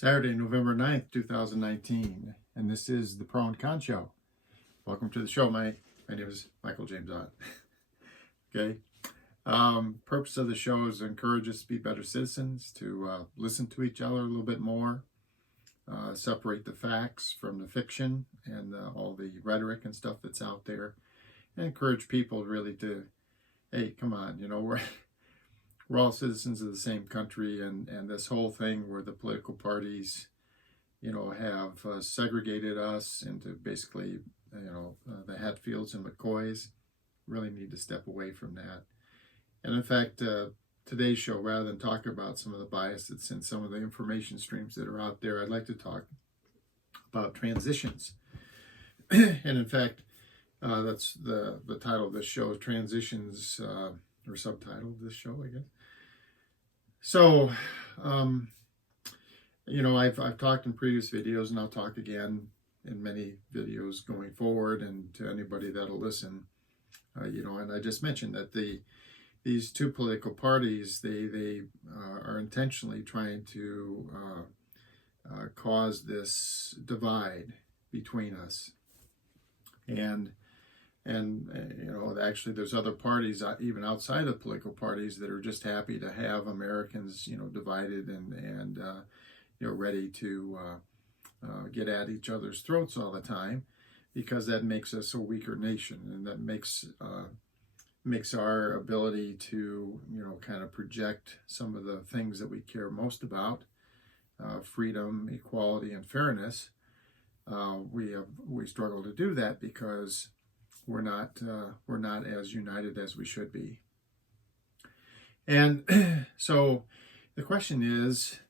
Saturday, November 9th, 2019, and this is the Pro and Con Show. Welcome to the show. My name is Michael James Ott. Okay. Purpose of the show is to encourage us to be better citizens, to listen to each other a little bit more, separate the facts from the fiction and all the rhetoric and stuff that's out there, and encourage people really to, hey, come on, we're all citizens of the same country, and this whole thing where the political parties, have segregated us into basically, the Hatfields and McCoys, really need to step away from that. And in fact, today's show, rather than talk about some of the bias that's in some of the information streams that are out there, I'd like to talk about transitions. And in fact, that's the title of this show, Transitions, or subtitle of this show, I guess. So, I've talked in previous videos, and I'll talk again in many videos going forward, and to anybody that'll listen, and I just mentioned that these two political parties, they are intentionally trying to cause this divide between us, and actually there's other parties even outside of political parties that are just happy to have Americans divided and ready to get at each other's throats all the time, because that makes us a weaker nation, and that makes our ability to kind of project some of the things that we care most about, freedom, equality, and fairness. We struggle to do that because we're not as united as we should be. And so the question is,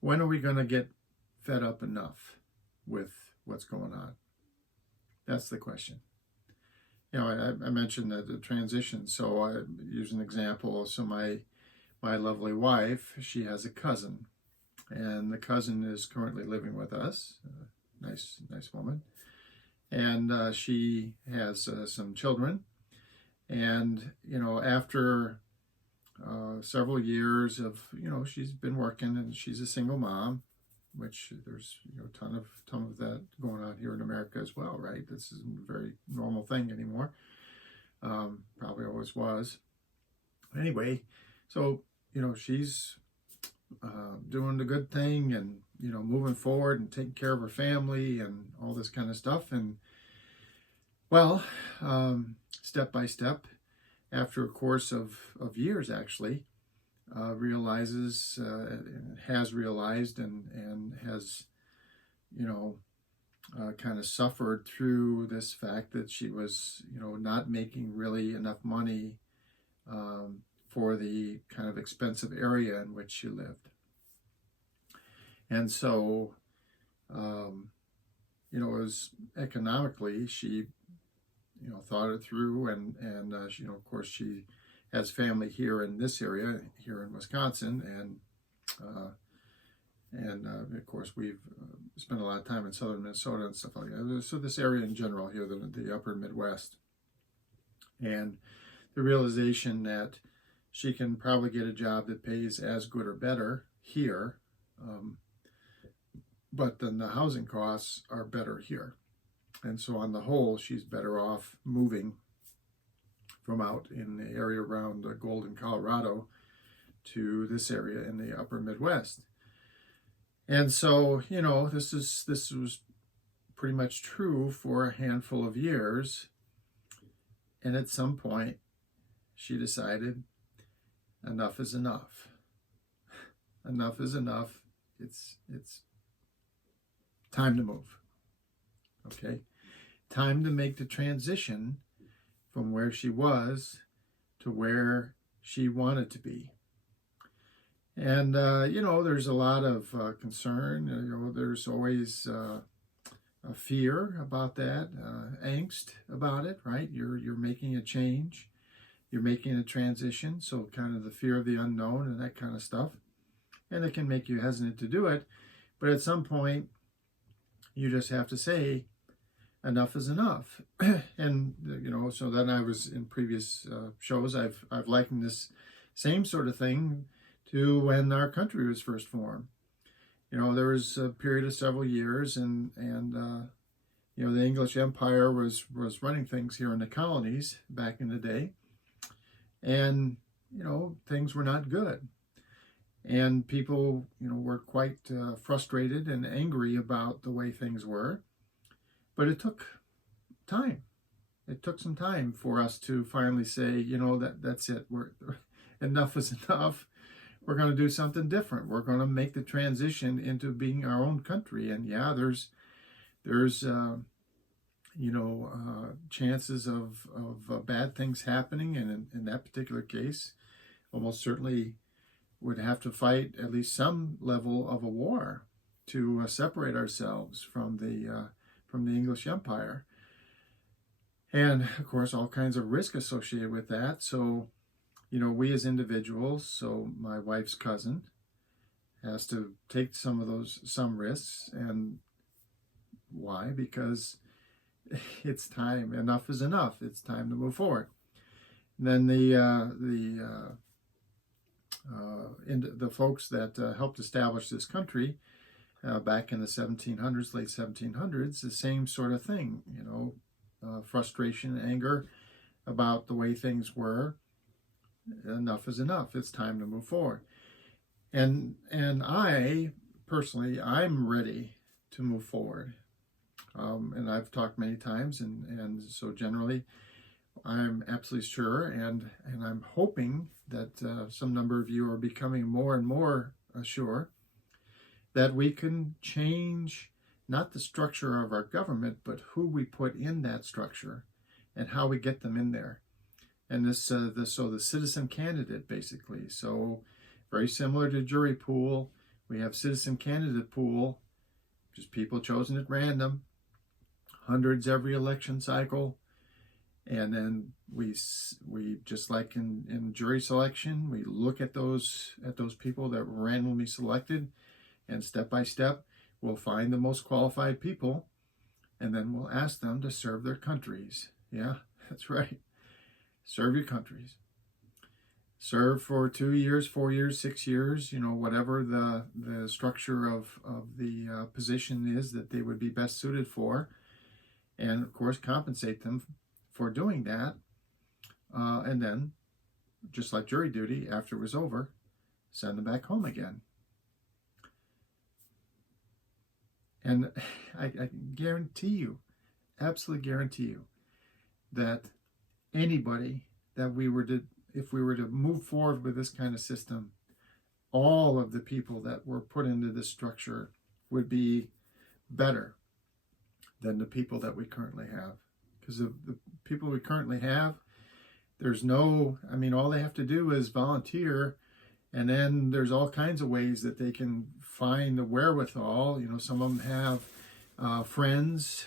when are we going to get fed up enough with what's going on? That's the question. I mentioned the transition. So I use an example. So my lovely wife, she has a cousin, and the cousin is currently living with us. Nice woman. And she has some children. And, after several years of, she's been working, and she's a single mom, which there's a ton of that going on here in America as well, right? This isn't a very normal thing anymore. Probably always was. Anyway, so, she's doing the good thing, and moving forward and taking care of her family and all this kind of stuff. And well, step by step, after a course of years, actually, realizes, has realized, and has kind of suffered through this fact that she was not making really enough money for the kind of expensive area in which she lived. And so, it was economically, she, thought it through, and of course, she has family here in this area, here in Wisconsin, and of course, we've spent a lot of time in southern Minnesota and stuff like that. So this area in general here, the upper Midwest, and the realization that she can probably get a job that pays as good or better here, but then the housing costs are better here. And so on the whole, she's better off moving from out in the area around Golden, Colorado, to this area in the upper Midwest. And so, this was pretty much true for a handful of years. And at some point, she decided enough is enough. Enough is enough. It's time to move. Okay? Time to make the transition from where she was to where she wanted to be. And, there's a lot of concern. There's always a fear about that, angst about it, right? You're making a change. You're making a transition. So kind of the fear of the unknown and that kind of stuff. And it can make you hesitant to do it. But at some point, you just have to say, enough is enough. And, so then I was in previous shows, I've likened this same sort of thing to when our country was first formed. There was a period of several years, and the English Empire was running things here in the colonies back in the day, and things were not good, and people were quite frustrated and angry about the way things were. But it took time. It took some time for us to finally say, that's it. Enough is enough. We're going to do something different. We're going to make the transition into being our own country. And yeah, there's chances of bad things happening. And in that particular case, almost certainly would have to fight at least some level of a war to separate ourselves from the English Empire. And of course, all kinds of risk associated with that. So, we as individuals, so my wife's cousin has to take some risks. And why? Because it's time. Enough is enough. It's time to move forward. And then the folks that helped establish this country back in the 1700s, late 1700s, the same sort of thing, frustration, anger about the way things were. Enough is enough. It's time to move forward. And I, personally, I'm ready to move forward. And I've talked many times, and so generally, I'm absolutely sure, and I'm hoping that some number of you are becoming more and more sure that we can change not the structure of our government, but who we put in that structure and how we get them in there. And the citizen candidate, basically. So very similar to jury pool, we have citizen candidate pool, just people chosen at random, hundreds every election cycle. And then we just like in jury selection, we look at those people that were randomly selected, and step by step, we'll find the most qualified people, and then we'll ask them to serve their countries. Yeah, that's right. Serve your countries. Serve for 2 years, 4 years, 6 years, whatever the structure of the position is that they would be best suited for. And of course, compensate them for doing that. And then, just like jury duty, after it was over, send them back home again. And I guarantee you, absolutely guarantee you, that anybody if we were to move forward with this kind of system, all of the people that were put into this structure would be better than the people that we currently have. Because the people we currently have, all they have to do is volunteer, and then there's all kinds of ways that they can find the wherewithal. Some of them have friends,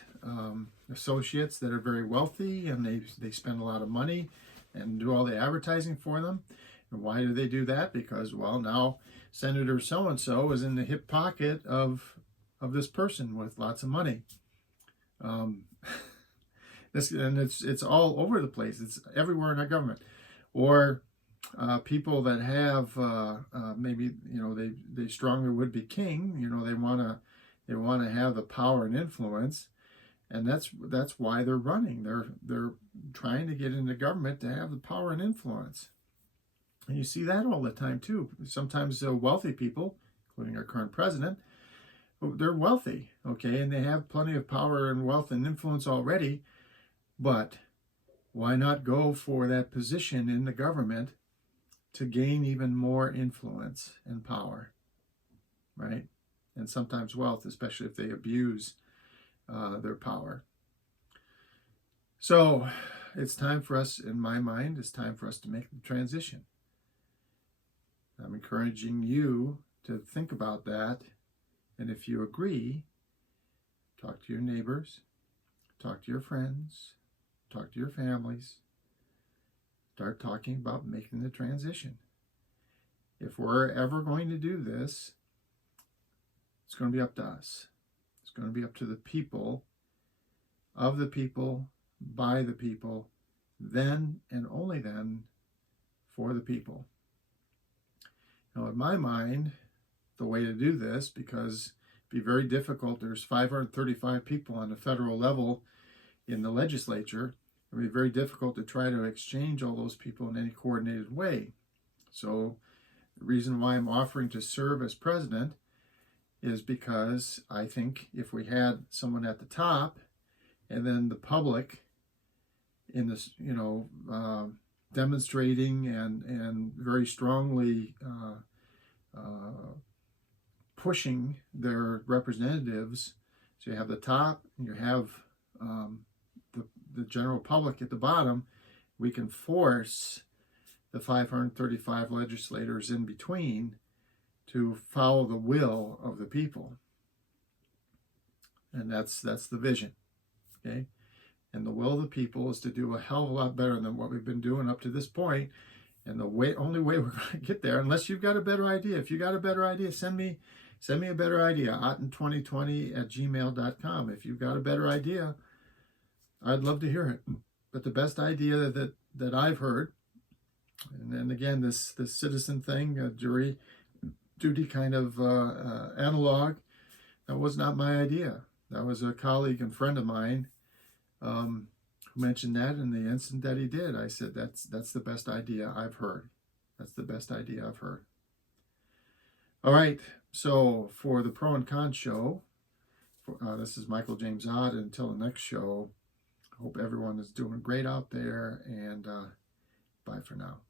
associates that are very wealthy, and they spend a lot of money and do all the advertising for them. And why do they do that? Because, now Senator so-and-so is in the hip pocket of this person with lots of money. It's all over the place. It's everywhere in our government. Or people that have maybe they strongly would be king. They want to have the power and influence, and that's why they're running. They're trying to get into government to have the power and influence. And you see that all the time too. Sometimes wealthy people, including our current president, they're wealthy, okay, and they have plenty of power and wealth and influence already. But why not go for that position in the government to gain even more influence and power, right? And sometimes wealth, especially if they abuse their power. So it's time for us, in my mind, it's time for us to make the transition. I'm encouraging you to think about that. And if you agree, talk to your neighbors, talk to your friends, talk to your families, start talking about making the transition. If we're ever going to do this, it's going to be up to us. It's going to be up to the people, of the people, by the people, then and only then for the people. Now, in my mind, the way to do this, because it'd be very difficult, there's 535 people on the federal level in the legislature. It would be very difficult to try to exchange all those people in any coordinated way. So the reason why I'm offering to serve as president is because I think if we had someone at the top and then the public in this, demonstrating and very strongly pushing their representatives, so you have the top and you have the general public at the bottom, we can force the 535 legislators in between to follow the will of the people. And that's the vision. Okay? And the will of the people is to do a hell of a lot better than what we've been doing up to this point. And the only way we're going to get there, unless you've got a better idea. If you got a better idea, send me a better idea, otten2020@gmail.com. If you've got a better idea, I'd love to hear it. But the best idea that I've heard, and then again, this citizen thing, jury duty kind of analog, that was not my idea. That was a colleague and friend of mine who mentioned that, and the instant that he did, I said, that's the best idea I've heard. That's the best idea I've heard. All right, so for the Pro and Con show, this is Michael James Ott. Until the next show, I hope everyone is doing great out there, and bye for now.